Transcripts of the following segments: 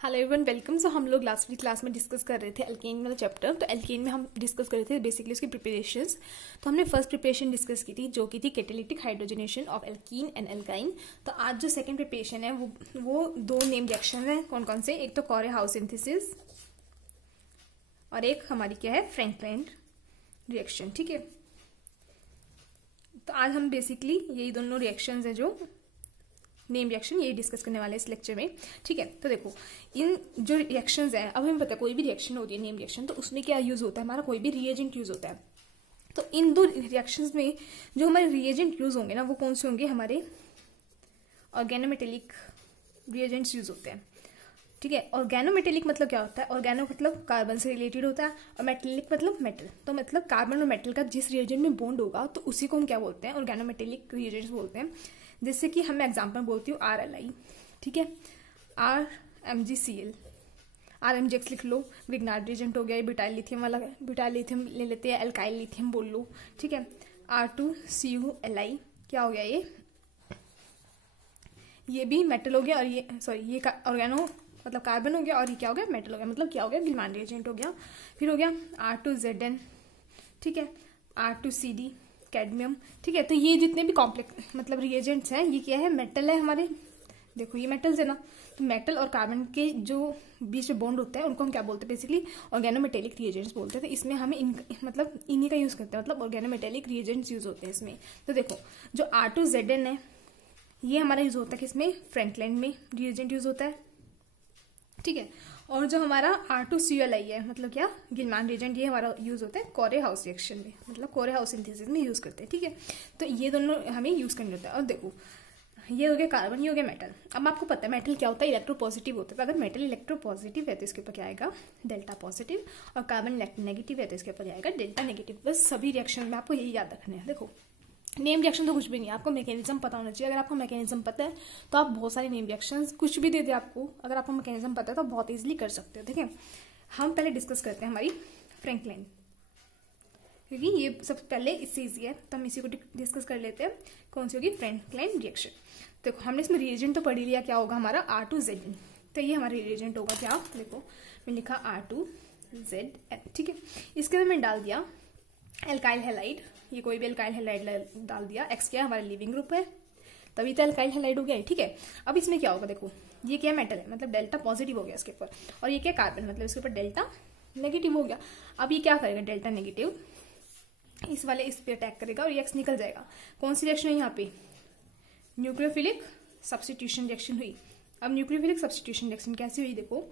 Hello everyone, welcome. सो हम लोग last class में डिस्कस कर रहे थे एल्केन वाला चैप्टर। तो एल्केन में हम डिस्कस कर रहे थे बेसिकली उसकी प्रिपरेशंस। तो हमने फर्स्ट प्रिपरेशन डिस्कस की थी जो कि थी catalytic hydrogenation of alkene and alkyne. तो आज जो सेकंड प्रिपरेशन है वो दो नेम रिएक्शन है। कौन कौन से? एक तो कोरे-हाउस सिंथेसिस और एक हमारी क्या है, फ्रैंकलाइन रिएक्शन। ठीक है, तो आज हम बेसिकली यही दोनों रिएक्शंस है जो नेम रिएक्शन यही डिस्कस करने वाले हैं इस लेक्चर में। ठीक है, तो देखो इन जो रिएक्शंस है, अब हमें पता है कोई भी रिएक्शन होती है नेम रिएक्शन, तो उसमें क्या यूज होता है, हमारा कोई भी रिएजेंट यूज होता है। तो इन दो रिएक्शंस में जो हमारे रिएजेंट यूज होंगे ना, वो कौन से होंगे? हमारे ऑर्गेनोमेटेलिक रिएजेंट्स यूज होते हैं। ठीक है, ऑर्गेनोमेटेलिक मतलब क्या होता है? ऑर्गेनो मतलब कार्बन से रिलेटेड होता है और मेटेलिक मतलब मेटल। तो मतलब कार्बन और मेटल का जिस रिएजेंट में बॉन्ड होगा तो उसी को हम क्या बोलते हैं? ऑर्गेनोमेटेलिक रिएजेंट्स बोलते हैं। जैसे कि हम एग्जांपल बोलती हूँ RLI, ठीक है, RMgCl, RMgX लिख लो, विग्नार्ड रिएजेंट हो गया। ब्यूटाइल लिथियम वाला, ब्यूटाइल लिथियम ले लेते हैं, एल्काइल लिथियम बोल लो। ठीक है, R2CuLi क्या हो गया? ये भी मेटल हो गया और ये ये ऑर्गेनो मतलब कार्बन हो गया और ये क्या हो गया? मेटल हो गया। मतलब क्या हो गया? गिलमान रिएजेंट हो गया। फिर हो गया R2Zn, ठीक है, R2CD कैडमियम। ठीक है, तो ये जितने भी कॉम्प्लेक्स मतलब रिएजेंट्स हैं, ये क्या है? मेटल है हमारे। देखो ये मेटल्स है ना, तो मेटल और कार्बन के जो बीच में बॉन्ड होता है उनको हम क्या बोलते हैं? बेसिकली ऑर्गेनोमेटेलिक रिएजेंट्स बोलते हैं। तो इसमें हमें मतलब इन्हीं का यूज करते हैं, मतलब ऑर्गेनोमेटेलिक रिएजेंट्स यूज होते हैं इसमें। तो देखो जो R2Zn है ये हमारा यूज होता है किसमें? फ्रैंकलाइन में रिएजेंट यूज होता है। ठीक है, और जो हमारा R2CuLi है मतलब क्या? गिलमान रिएजेंट, ये हमारा यूज होता है कोरे-हाउस रिएक्शन में, मतलब कोरे-हाउस सिंथेसिस में यूज करते हैं। ठीक है, तो ये दोनों हमें यूज करने होता है। और देखो ये हो गया कार्बन, ये हो गया मेटल। अब आपको पता है मेटल क्या होता है? इलेक्ट्रोपॉजिटिव होता है। तो अगर मेटल इलेक्ट्रोपॉजिटिव है तो इसके ऊपर क्या आएगा? डेल्टा पॉजिटिव, और कार्बन इलेक्ट्रोनेगेटिव है तो इसके ऊपर आएगा डेल्टा नेगेटिव। बस सभी रिएक्शन में आपको यही याद रखना है। देखो नेम रिएक्शन तो कुछ भी नहीं है, आपको मैकेनिज्म पता होना चाहिए। अगर आपको मैकेनिज्म पता है तो आप बहुत सारे नेम रिएक्शंस कुछ भी दे दे आपको, अगर आपको मैकेनिज्म पता है तो बहुत इजीली कर सकते हो। ठीक है, हम पहले डिस्कस करते हैं हमारी फ्रैंकलाइन, क्योंकि ये सबसे पहले इससे ईजी है, तो हम इसी को डिस्कस कर लेते हैं। कौन सी होगी? फ्रैंकलाइन रिएक्शन। देखो हमने इसमें रिएजेंट तो पढ़ ही लिया, क्या होगा हमारा? R2Zn। तो ये हमारा रिएजेंट होगा क्या? देखो मैंने लिखा R2Zn। ठीक है, इसके अंदर मैंने डाल दिया एल्काइल हैलाइड, ये कोई भी एल्काइल हैलाइड डाल दिया। X क्या है? हमारा लिविंग ग्रुप है, तभी तो एल्काइल हैलाइड हो गया। ठीक है, अब इसमें क्या होगा? देखो ये क्या मेटल है, मतलब डेल्टा पॉजिटिव हो गया इसके ऊपर, और ये क्या कार्बन, मतलब इसके ऊपर डेल्टा नेगेटिव हो गया। अब ये क्या करेगा? डेल्टा नेगेटिव इस वाले इस पे अटैक करेगा और ये X निकल जाएगा। कौन सी रिएक्शन है यहाँ पे? न्यूक्लियोफिलिक सब्स्टिट्यूशन रिएक्शन हुई। अब न्यूक्लियोफिलिक सब्स्टिट्यूशन रिएक्शन कैसी हुई? देखो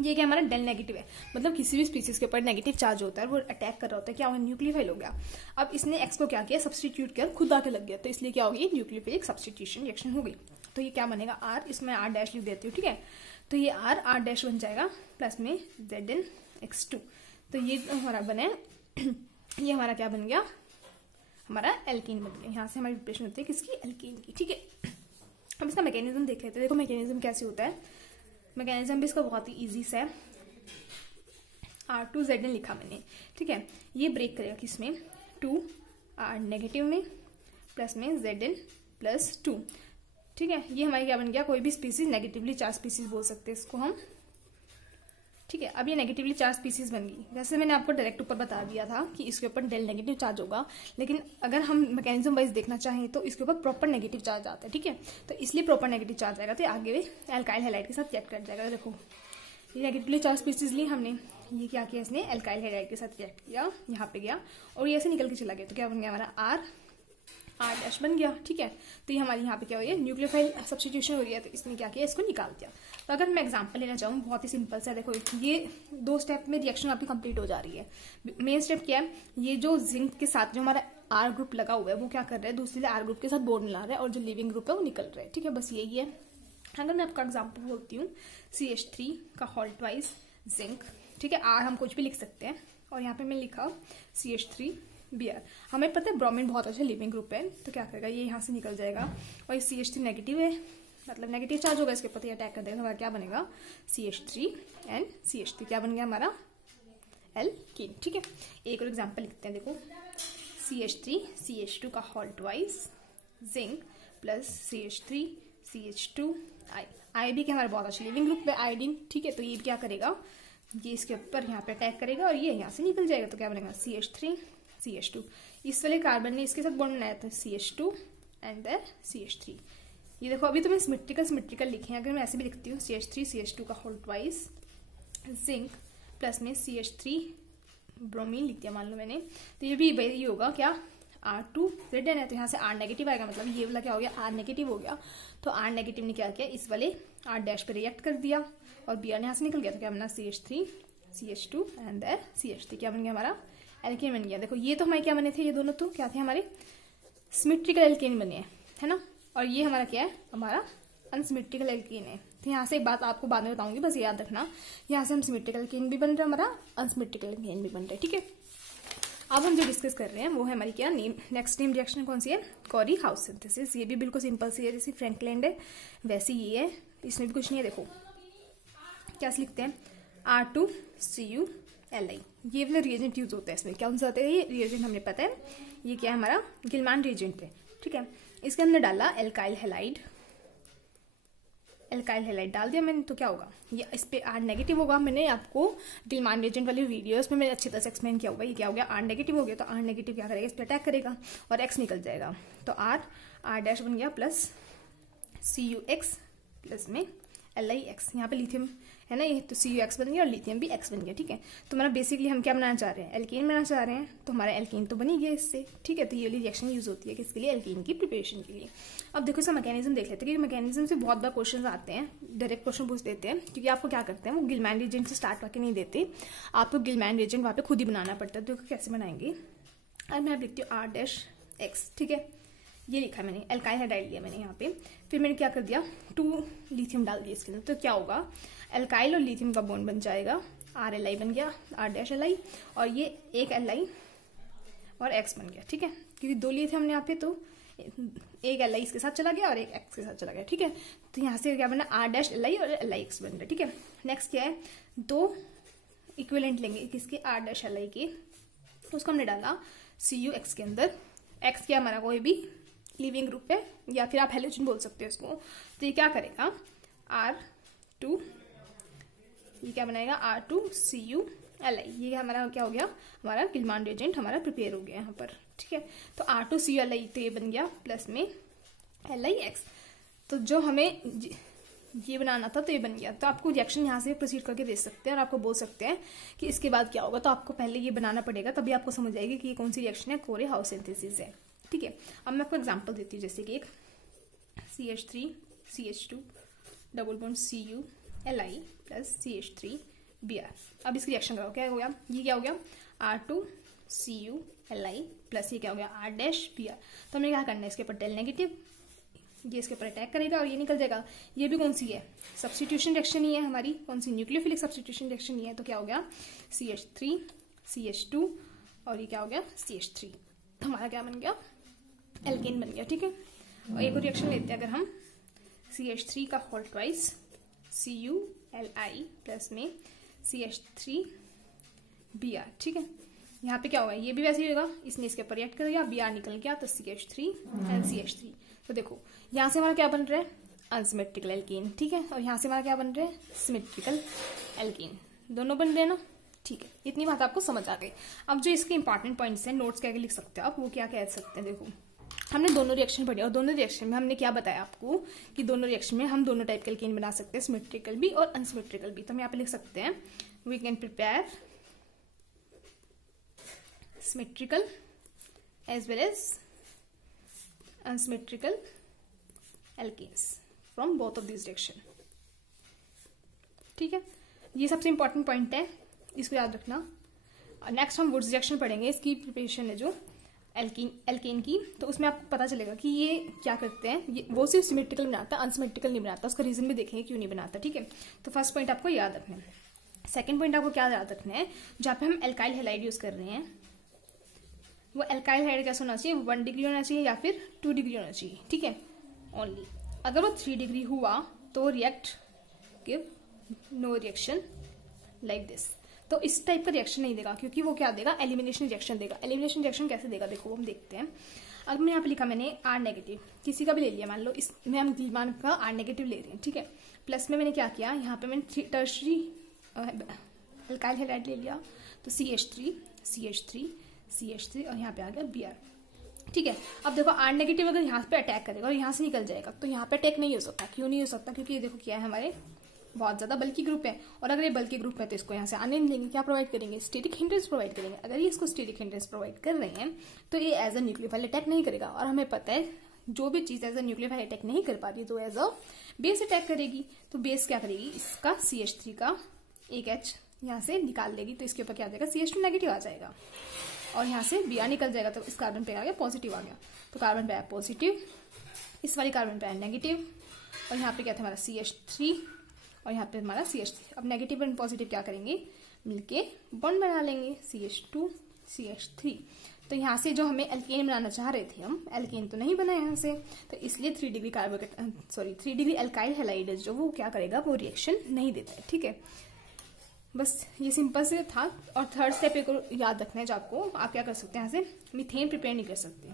ये क्या हमारा डेल नेगेटिव है, मतलब किसी भी स्पीसीज के ऊपर नेगेटिव चार्ज होता है, वो अटैक कर रहा होता है, क्या होगा? न्यूक्लियोफाइल हो गया। अब इसने एक्स को क्या किया? सब्स्टिट्यूट किया, खुद आके लग गया, तो इसलिए क्या होगी? न्यूक्लियोफिलिक सब्स्टिट्यूशन रिएक्शन हो गई। तो ये क्या बनेगा? R, इसमें R डैश लिख देती हूँ। ठीक है, तो ये R डैश बन जाएगा प्लस में ZnX2। तो ये हमारा बने ये हमारा क्या बन गया? हमारा एल्कीन बन गया। यहाँ से हमारी प्रिपरेशन होती है किसकी? एल्कीन की। ठीक है, अब इसका मैकेनिज्म देख लेते हैं। देखो मैकेनिज्म कैसे होता है, मैकेनिज्म भी इसका बहुत ही इजी सा है। R2Zn लिखा मैंने। ठीक है, ये ब्रेक करेगा किसमें? 2R नेगेटिव में प्लस में Zn+2। ठीक है, ये हमारी क्या बन गया? कोई भी स्पीसीज नेगेटिवली चार्ज स्पीसीज बोल सकते हैं इसको हम। ठीक है, अब ये नेगेटिवली चार्ज स्पीसीज बन गई। जैसे मैंने आपको डायरेक्ट ऊपर बता दिया था कि इसके ऊपर डेल नेगेटिव चार्ज होगा, लेकिन अगर हम मैकेनिज्म वाइज देखना चाहें तो इसके ऊपर प्रॉपर नेगेटिव चार्ज आता है। ठीक है, तो इसलिए प्रॉपर नेगेटिव चार्ज आएगा, तो आगे एल्काइल हैलाइड के साथ रिएक्ट कर जाएगा। देखो ये नेगेटिवली चार्ज स्पीसीज ली हमने, ये क्या किया इसने? एल्काइल हैलाइड के साथ रिएक्ट किया, यहाँ पे गया और ये ऐसे निकल के चला गया। तो क्या बन गया हमारा? R डैश बन गया। ठीक है, तो ये हमारी यहाँ पे क्या हो गया? न्यूक्लियोफाइल सब्स्टिट्यूशन हो गया, तो इसने क्या किया? इसको निकाल दिया। तो अगर मैं एग्जांपल लेना चाहूँ, बहुत ही सिंपल सा, देखो ये 2 स्टेप में रिएक्शन आपकी कंप्लीट हो जा रही है। मेन स्टेप क्या है? ये जो जिंक के साथ जो हमारा R ग्रुप लगा हुआ है वो क्या कर रहा है? दूसरे R ग्रुप के साथ बॉन्ड मिला रहा है और जो लिविंग ग्रुप है वो निकल रहा है। ठीक है, बस यही है। अगर मैं आपका एग्जाम्पल बोलती हूँ CH3 का हॉल्ट वाइज जिंक। ठीक है, R हम कुछ भी लिख सकते हैं, और यहाँ पे मैं लिखा CH3Br। हमें पता है ब्रोमीन बहुत अच्छा लिविंग ग्रुप है, तो क्या करेगा? ये यहाँ से निकल जाएगा और ये CH3 नेगेटिव है, मतलब नेगेटिव चार्ज होगा इसके ऊपर, अटैक कर देगा। हमारा क्या बनेगा? CH3 एंड CH3 क्या बन गया? हमारा एल्कीन। ठीक है, एक और एग्जांपल लिखते हैं। देखो CH3 CH2 का halt wise zinc plus CH3 CH2 आई भी क्या हमारा बहुत अच्छा लिविंग ग्रुप है आयोडीन, ठीक है। तो ये क्या करेगा, ये इसके ऊपर यहाँ पे अटैक करेगा और ये यहाँ से निकल जाएगा। तो क्या बनेगा CH3 CH2। इस वाले कार्बन ने इसके साथ बॉन्ड बनाया था CH2 एंड देन CH3। ये देखो अभी तो मैं सिमेट्रिकल लिखे हैं, अगर मैं ऐसे भी लिखती हूँ CH3 CH2 का होल ट्वाइस, जिंक प्लस में CH3 ब्रोमीन लिख दिया मान लो मैंने, तो ये भी ये होगा क्या R2Zn है। तो यहाँ से R नेगेटिव आएगा, मतलब ये वाला क्या हो गया R नेगेटिव हो गया। तो R नेगेटिव ने क्या किया, इस वाले R डैश पे रिएक्ट कर दिया और Br यहाँ से निकल गया। तो क्या बना CH3 CH2 and then CH3, क्या बन गया हमारा एल्केन बन गया। देखो ये तो हमारे क्या बने थे, ये दोनों तो क्या थे हमारे सिमेट्रिकल एल्केन बने हैं, है ना। और ये हमारा क्या है, हमारा अनसिमेट्रिकल एल्केन है। तो यहाँ से एक बात आपको बाद में बताऊंगी, बस याद रखना, यहाँ से हम सिमेट्रिकल एल्केन भी बन रहा है, हमारा अनसिमेट्रिकल एल्केन भी बन रहा है, ठीक है। अब हम जो डिस्कस कर रहे हैं वो है हमारी क्या नेक्स्ट नेम रिएक्शन कौन सी है, कॉरी हाउस सिंथेसिस। ये भी बिल्कुल सिंपल सी है, जैसे फ्रैंकलैंड है वैसे ये है, इसमें भी कुछ नहीं है। देखो क्या लिखते हैं R2CuLi, ये वाला रिएजेंट यूज होता है इसमें। कौन सा होता है ये रिएजेंट, हमें पता है ये क्या है, हमारा गिलमान रिएजेंट है, ठीक है। इसके अंदर डाला एल्काइल हैलाइड डाल दिया मैंने, तो क्या होगा, ये इस पे R नेगेटिव होगा। मैंने आपको गिलमान रिएजेंट वाली वीडियोस में मैंने अच्छी तरह से एक्सप्लेन किया होगा। ये क्या हो गया, R नेगेटिव हो गया, तो R नेगेटिव क्या करेगा, इस पे अटैक करेगा और X निकल जाएगा। तो R डैश बन गया प्लस CuX प्लस में LiX, यहाँ पे लिथियम है ना, ये तो CuX बन गया और लिथियम भी X बन गया, ठीक है। तो हमारा बेसिकली हम क्या बनाना चाह रहे हैं, एल्केन बनाना चाह रहे हैं। तो हमारा एल्केन तो बनी गया इससे, ठीक है। तो ये वाली रिएक्शन यूज होती है किसके लिए, एल्केन की प्रिपरेशन के लिए। अब देखो इसका मैकेनिज्म देख लेते हैं, क्योंकि मैकेनिज्म से बहुत बार क्वेश्चन आते हैं, डायरेक्ट क्वेश्चन पूछ देते हैं, क्योंकि आपको क्या करते हैं वो गिलमैन रिएजेंट से स्टार्ट करके नहीं देते, आपको गिलमैन रिएजेंट वहाँ पे खुद ही बनाना पड़ता है। तो कैसे बनाएंगे, अब मैं लिखती हूँ R-X, ठीक है। ये लिखा मैंने, एल्काइल हाइड्राइड लिया मैंने यहाँ पे, फिर मैंने क्या कर दिया 2 लिथियम डाल दिया इसके अंदर। तो क्या होगा, एल्काइल और लिथियम का बॉन्ड बन जाएगा, RLi बन गया, R-Li, और ये एक Li और X बन गया, ठीक है। क्योंकि 2 लिए थे हमने यहाँ पे, तो एक Li इसके साथ चला गया और एक X के साथ चला गया, ठीक है। तो यहाँ से क्या बना R-Li और LiX बन गया, ठीक है। नेक्स्ट क्या है, 2 इक्विवेलेंट लेंगे किसके, R-Li के, तो उसको हमने डाला CuX के अंदर। X क्या हमारा कोई भी लिविंग ग्रुप है, या फिर आप हेलोजन बोल सकते हो इसको। तो ये क्या करेगा R2, ये क्या बनाएगा R2CuLi, ये हमारा क्या हो गया, हमारा गिलमान रिएजेंट हमारा प्रिपेयर हो गया यहाँ पर, ठीक है। तो R2CuLi तो ये बन गया प्लस में LiX। तो जो हमें ये बनाना था तो ये बन गया। तो आपको रिएक्शन यहाँ से प्रोसीड करके दे सकते हैं और आपको बोल सकते हैं कि इसके बाद क्या होगा। तो आपको पहले ये बनाना पड़ेगा, तभी आपको समझ आएगी कि ये कौन सी रिएक्शन है, कोरे हाउस सिंथेसिस है, ठीक है। अब मैं आपको एग्जांपल देती हूँ, जैसे कि एक CH3 CH2 double bond CuLi plus CH3Br। अब इसकी रिएक्शन करो, क्या हो गया, ये क्या हो गया R2CuLi प्लस ये क्या हो गया R-Br। तो हमें क्या करना है, इसके ऊपर डेल नेगेटिव, ये इसके ऊपर अटैक करेगा और ये निकल जाएगा। ये भी कौन सी है, सब्स्टिट्यूशन रिएक्शन ही है हमारी, कौन सी, न्यूक्लियोफिलिक सब्स्टिट्यूशन रिएक्शन ही है। तो क्या हो गया CH3 CH2 और ये क्या हो गया CH3। तो हमारा क्या बन गया, एल्केन बन गया, ठीक है। और एक और रिएक्शन लेते हैं अगर हम, CH3 का होल ट्वाइस CuLi प्लस में CH3Br, ठीक है। यहाँ पे क्या होगा, ये भी वैसे ही होगा, इसने इसके ऊपर रिएक्ट कर दिया, Br निकल गया, तो CH3 एंड CH3। तो देखो यहाँ से हमारा क्या बन रहा है, अनसिमेट्रिकल एल्केन, ठीक है। और यहाँ से हमारा क्या बन रहा है, सिमेट्रिकल एल्केन, दोनों बन रहे हैं ना, ठीक है। इतनी बात आपको समझ आ गई। अब जो इसके इंपॉर्टेंट पॉइंट्स हैं, नोट्स क्या लिख सकते हो आप, वो क्या कह सकते हैं। देखो हमने दोनों रिएक्शन पढ़ी और दोनों रिएक्शन में हमने क्या बताया आपको कि दोनों रिएक्शन में हम दोनों टाइप के एल्केन बना सकते हैं, सिमेट्रिकल भी और अनसिमेट्रिकल भी। तो हम यहाँ पे लिख सकते हैं we can prepare symmetrical as well as unsymmetrical alkenes from both of these direction, ठीक है। ये सबसे इंपॉर्टेंट पॉइंट है, इसको याद रखना। नेक्स्ट हम वुड्स रिएक्शन पढ़ेंगे, इसकी प्रिपरेशन है जो एल्केन की, तो उसमें आपको पता चलेगा कि ये क्या करते हैं, ये वो सिर्फ सिमेट्रिकल बनाता है, अनसिमेट्रिकल नहीं बनाता। उसका रीजन भी देखेंगे क्यों नहीं बनाता, ठीक है। तो फर्स्ट पॉइंट आपको याद रखना है। सेकंड पॉइंट आपको क्या याद रखना है, जहाँ पे हम एल्काइल हैलाइड यूज कर रहे हैं, वो एल्काइल हाइड्राइड कैसा होना चाहिए, 1 डिग्री होना चाहिए या फिर 2 डिग्री होना चाहिए, ठीक है ओनली। अगर वो 3 डिग्री हुआ तो react give no reaction like this. तो इस टाइप का रिएक्शन नहीं देगा, क्योंकि वो क्या देगा, एलिमिनेशन रिएक्शन देगा। एलिमिनेशन रिएक्शन कैसे देगा, देखो हम देखते हैं। अब मैं यहाँ पे लिखा मैंने R नेगेटिव, किसी का भी ले लिया, मान लो इसमें हम ग्लूटामाइन का R नेगेटिव ले रहे हैं, ठीक है। प्लस में मैंने क्या किया, यहाँ पे मैंने टर्शरी अल्काइल हैलाइड ले लिया, तो CH3 और यहाँ पे आ गया Br, ठीक है। अब देखो R नेगेटिव अगर यहाँ पे अटैक करेगा और यहाँ से निकल जाएगा तो यहाँ पे अटैक नहीं हो सकता। क्यों नहीं हो सकता? क्योंकि ये देखो क्या है, हमारे बहुत ज्यादा बल्कि ग्रुप है, और अगर ये बल्कि ग्रुप है तो इसको यहाँ से आने नहीं देंगे। क्या प्रोवाइड करेंगे? स्टेटिक हिंड्रेंस प्रोवाइड करेंगे। अगर ये इसको स्टेटिक हिंड्रेंस प्रोवाइड कर रहे हैं तो ये एज अ न्यूक्लियोफाइल अटैक नहीं करेगा, और हमें पता है जो भी चीज एज अ न्यूक्लियोफाइल अटैक नहीं कर पाती तो एज अ बेस अटैक करेगी। तो बेस क्या करेगी, इसका CH3 का एक H यहाँ से निकाल लेगी, तो इसके ऊपर क्या आ जाएगा, CH2 नेगेटिव आ जाएगा, और यहाँ से Br निकल जाएगा, तो इस कार्बन पे आ गया पॉजिटिव आ गया, तो कार्बन पे आया पॉजिटिव, इस वाली कार्बन पे आया नेगेटिव, और यहाँ पे क्या था हमारा CH3 और यहाँ पे हमारा CH3। अब नेगेटिव एंड पॉजिटिव क्या करेंगे, मिलके बॉन्ड बना लेंगे, CH2 CH3। तो यहाँ से जो हमें एल्केन बनाना चाह रहे थे, हम एल्केन तो नहीं बना यहाँ से, तो इसलिए 3 डिग्री अल्काइल हैलाइड जो वो क्या करेगा, वो रिएक्शन नहीं देता है, ठीक है। बस ये सिंपल से था। और थर्ड स्टेप को याद रखना है जो आपको, आप क्या कर सकते हैं, यहाँ से मीथेन प्रिपेयर नहीं कर सकते,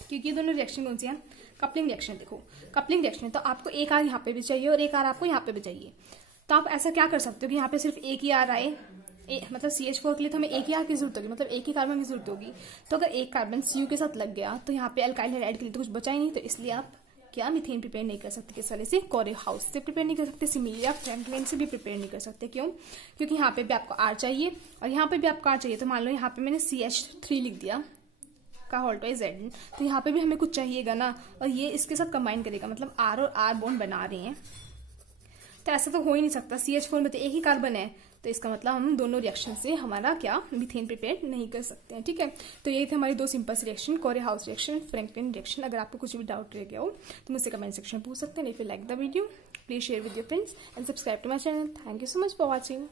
क्योंकि ये दोनों रिएक्शन कौन सी है, कपलिंग रिएक्शन। देखो कपलिंग रिएक्शन, तो आपको एक आर यहाँ पे भी चाहिए और एक आर आपको यहाँ पे भी चाहिए। तो आप ऐसा क्या कर सकते हो कि यहाँ पे सिर्फ एक ही आर आए, मतलब CH4 के लिए तो हमें एक ही आर की जरूरत होगी, मतलब एक ही कार्बन की जरूरत होगी। तो अगर एक कार्बन Cu के साथ लग गया तो यहाँ पे अल्काइल हैलाइड के लिए तो कुछ बचा ही नहीं, तो इसलिए आप क्या मीथेन प्रिपेयर नहीं कर सकते। किस वाले से, कोरेहाउस से प्रिपेयर नहीं कर सकते, सिमिली या फ्रैंकलिन से भी प्रिपेयर नहीं कर सकते। क्यों? क्योंकि यहाँ पे भी आपको R चाहिए और यहाँ पे भी आपको R चाहिए। तो मान लो यहाँ पे मैंने CH3 लिख दिया का होल्ड बाई Z, तो यहाँ पे भी हमें कुछ चाहिएगा ना, और ये इसके साथ कंबाइन करेगा, मतलब R और R बॉन्ड बना रहे हैं। तो ऐसा तो हो ही नहीं सकता, CH4 में तो एक ही कार्बन है, तो इसका मतलब हम दोनों रिएक्शन से हमारा क्या मीथेन प्रिपेयर नहीं कर सकते हैं, ठीक है। तो ये थे हमारी 2 simple reaction, Corey House reaction, Franklin reaction. अगर आपको कुछ भी डाउट रह गया हो तो मुझसे कमेंट सेक्शन में पूछ सकते हैं। If you like the video please share with your friends and subscribe to my channel. Thank you so much for watching.